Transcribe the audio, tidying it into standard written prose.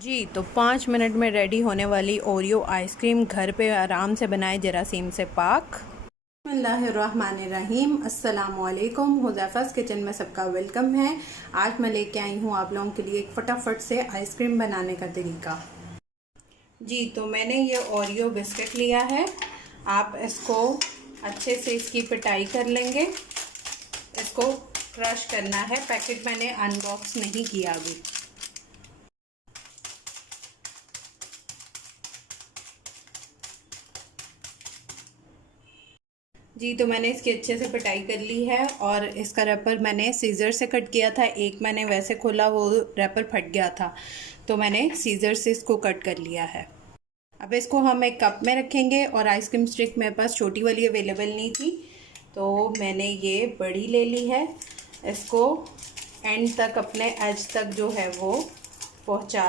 जी तो 5 मिनट में रेडी होने वाली ओरियो आइसक्रीम घर पे आराम से बनाए जरासीम से पाक। बिस्मिल्लाहिर्रहमानिर्रहीम। अस्सलामुअलैकुम। हुज़ैफ़ा's किचन में सबका वेलकम है। आज मैं लेके आई हूँ आप लोगों के लिए एक फटाफट से आइसक्रीम बनाने का तरीका। जी तो मैंने ये ओरियो बिस्किट लिया है। आप इसको अच्छे से इसकी पिटाई कर लेंगे। इसको क्रश करना है। पैकेट मैंने अनबॉक्स नहीं किया अभी। जी तो मैंने इसकी अच्छे से पिटाई कर ली है और इसका रैपर मैंने सीज़र से कट किया था। एक मैंने वैसे खोला, वो रैपर फट गया था, तो मैंने सीज़र से इसको कट कर लिया है। अब इसको हम एक कप में रखेंगे और आइसक्रीम स्टिक मेरे पास छोटी वाली अवेलेबल नहीं थी, तो मैंने ये बड़ी ले ली है। इसको एंड तक, अपने एज तक जो है वो पहुंचा